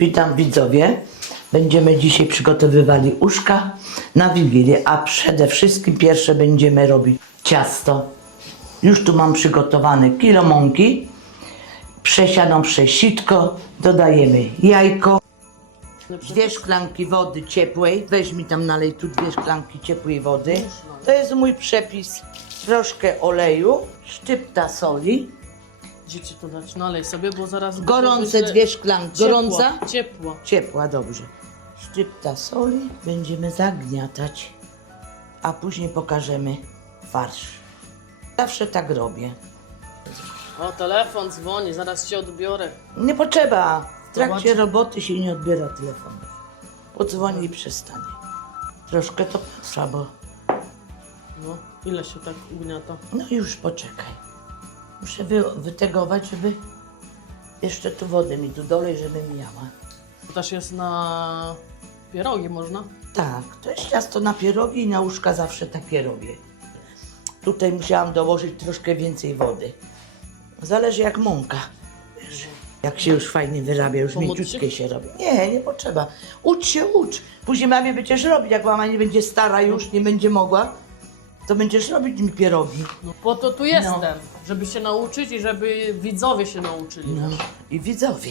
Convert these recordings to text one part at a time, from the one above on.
Witam widzowie. Będziemy dzisiaj przygotowywali uszka na Wigilię, a przede wszystkim pierwsze będziemy robić ciasto. Już tu mam przygotowane kilo mąki, przesianą przez sitko, dodajemy jajko, dwie szklanki wody ciepłej, weź mi tam nalej tu dwie szklanki ciepłej wody. To jest mój przepis, troszkę oleju, szczypta soli, Gdzie ci to dać? Nalej sobie, bo zaraz... gorące będzie dwie szklanki, gorąca? Ciepło. Ciepła, dobrze. Szczypta soli będziemy zagniatać, a później pokażemy farsz. Zawsze tak robię. O, telefon dzwoni, zaraz cię odbiorę. Nie potrzeba. W trakcie Zobacz. roboty się nie odbiera telefonów. Podzwoni i przestanie. Troszkę to potrwa, bo... No, ile się tak ugniata? No już poczekaj. Muszę wy, wytegować, żeby... Jeszcze tu wodę mi tu dolej, żebym miała. To też jest na pierogi można? Tak, to jest ciasto na pierogi i na łóżka zawsze takie robię. Tutaj musiałam dołożyć troszkę więcej wody. Zależy jak mąka. Wiesz, jak się już fajnie wyrabia, już Pomóc mięciutkie się robi. Nie, nie potrzeba. Ucz się, ucz. Później mamie będziesz robić. Jak mama nie będzie stara już, nie będzie mogła, to będziesz robić mi pierogi. No po to tu jestem, żeby się nauczyć i żeby widzowie się nauczyli. No i widzowie,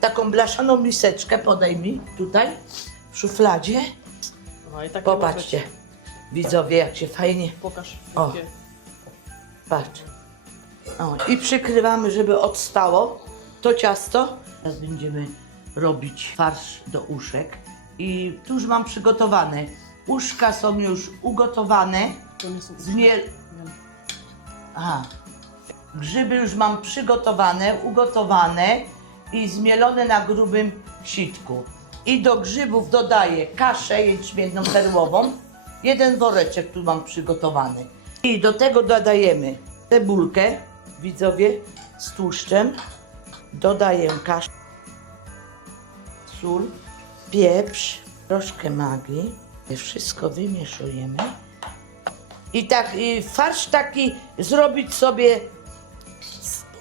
taką blaszaną miseczkę podaj mi tutaj, w szufladzie. No i takie Popatrzcie, widzowie, jak się fajnie. Pokaż. O. jakie- Patrz. O, I przykrywamy, żeby odstało to ciasto. Teraz będziemy robić farsz do uszek. I tu już mam przygotowane. Uszka są już ugotowane. To nie są... Zmiel... Aha. Grzyby już mam przygotowane, ugotowane i zmielone na grubym sitku. I do grzybów dodaję kaszę jęczmienną perłową. Jeden woreczek tu mam przygotowany. I do tego dodajemy cebulkę, widzowie, z tłuszczem. Dodaję kaszę, sól, pieprz, troszkę magii. Wszystko wymieszujemy. I tak, i farsz taki zrobić sobie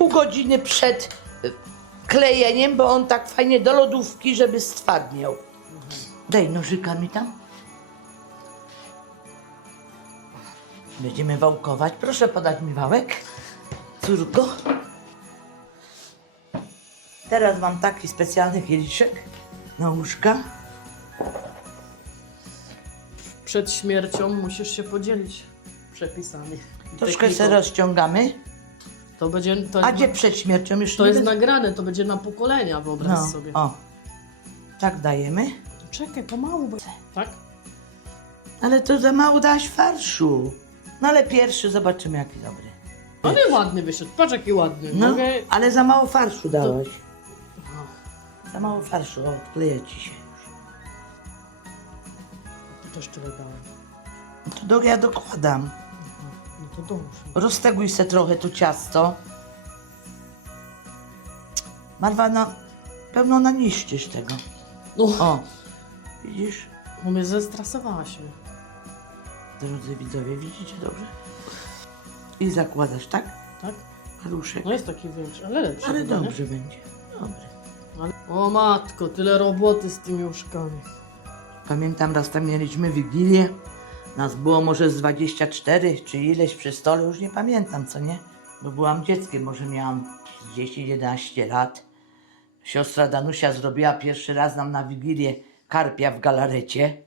pół godziny przed y, klejeniem, bo on tak fajnie do lodówki, żeby stwardniał. Daj nożyka mi tam. Będziemy wałkować. Proszę podać mi wałek, córko. Teraz mam taki specjalny kieliszek na łóżka. Przed śmiercią musisz się podzielić przepisami. i Troszkę techniką. sobie rozciągamy. To będzie... To A gdzie przed śmiercią już to nie jest będzie- nagrane, to będzie na pokolenia, wyobraź No, sobie. o. Tak dajemy. Czekaj, pomału. Bo... Tak? Ale to za mało dałaś farszu. No ale pierwszy zobaczymy jaki dobry. Ale ładny wyszedł, patrz jaki ładny. No, Mogę... ale za mało farszu dałaś. Za mało farszu, o, odkleja ci się już. To też tyle dałem. No to do, ja dokładam. To. Rozteguj se trochę tu ciasto. Marwa, no, pewno naniszczysz tego. No, O, widzisz? bo mnie zestrasowałaś mnie. Drodzy widzowie, widzicie dobrze? I zakładasz, tak? Tak? Paluszek. No jest taki większy, ale lepszy. Ale chyba, nie? dobrze będzie. Dobrze. Ale... O matko, tyle roboty z tymi łóżkami. Pamiętam raz tam mieliśmy Wigilię. Nas było może z 24 czy ileś przy stole, już nie pamiętam, co nie? Bo byłam dzieckiem, może miałam 10-11 lat. Siostra Danusia zrobiła pierwszy raz nam na Wigilię karpia w galarecie.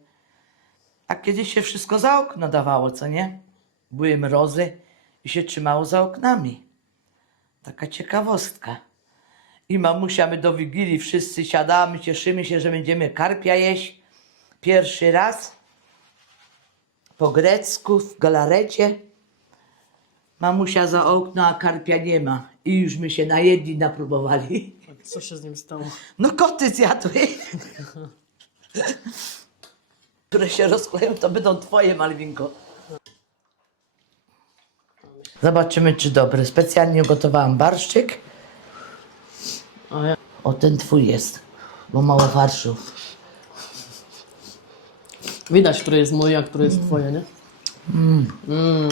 A kiedyś się wszystko za okno dawało, co nie? Były mrozy i się trzymało za oknami. Taka ciekawostka. I mamusia, my do Wigilii wszyscy siadamy, cieszymy się, że będziemy karpia jeść. Pierwszy raz po grecku w galarecie. Mamusia za okno, a karpia nie ma. I już my się najedli, napróbowali. Co się z nim stało? No koty zjadły. Które się rozkleją, to będą twoje, Malwinko. Zobaczymy, czy dobre. Specjalnie ugotowałam barszczyk. A. O, ten twój jest, bo mało farszu. Widać, który jest mój, a który jest twoje, nie? Mmm.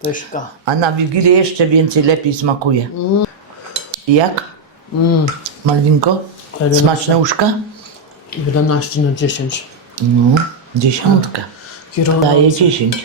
Pyszka. A na Wigilię jeszcze więcej, lepiej smakuje. Jak? Mmm. Malwinko? Smaczne łóżka? 11 na 10. No, dziesiątka. Kierowca. Daje 10.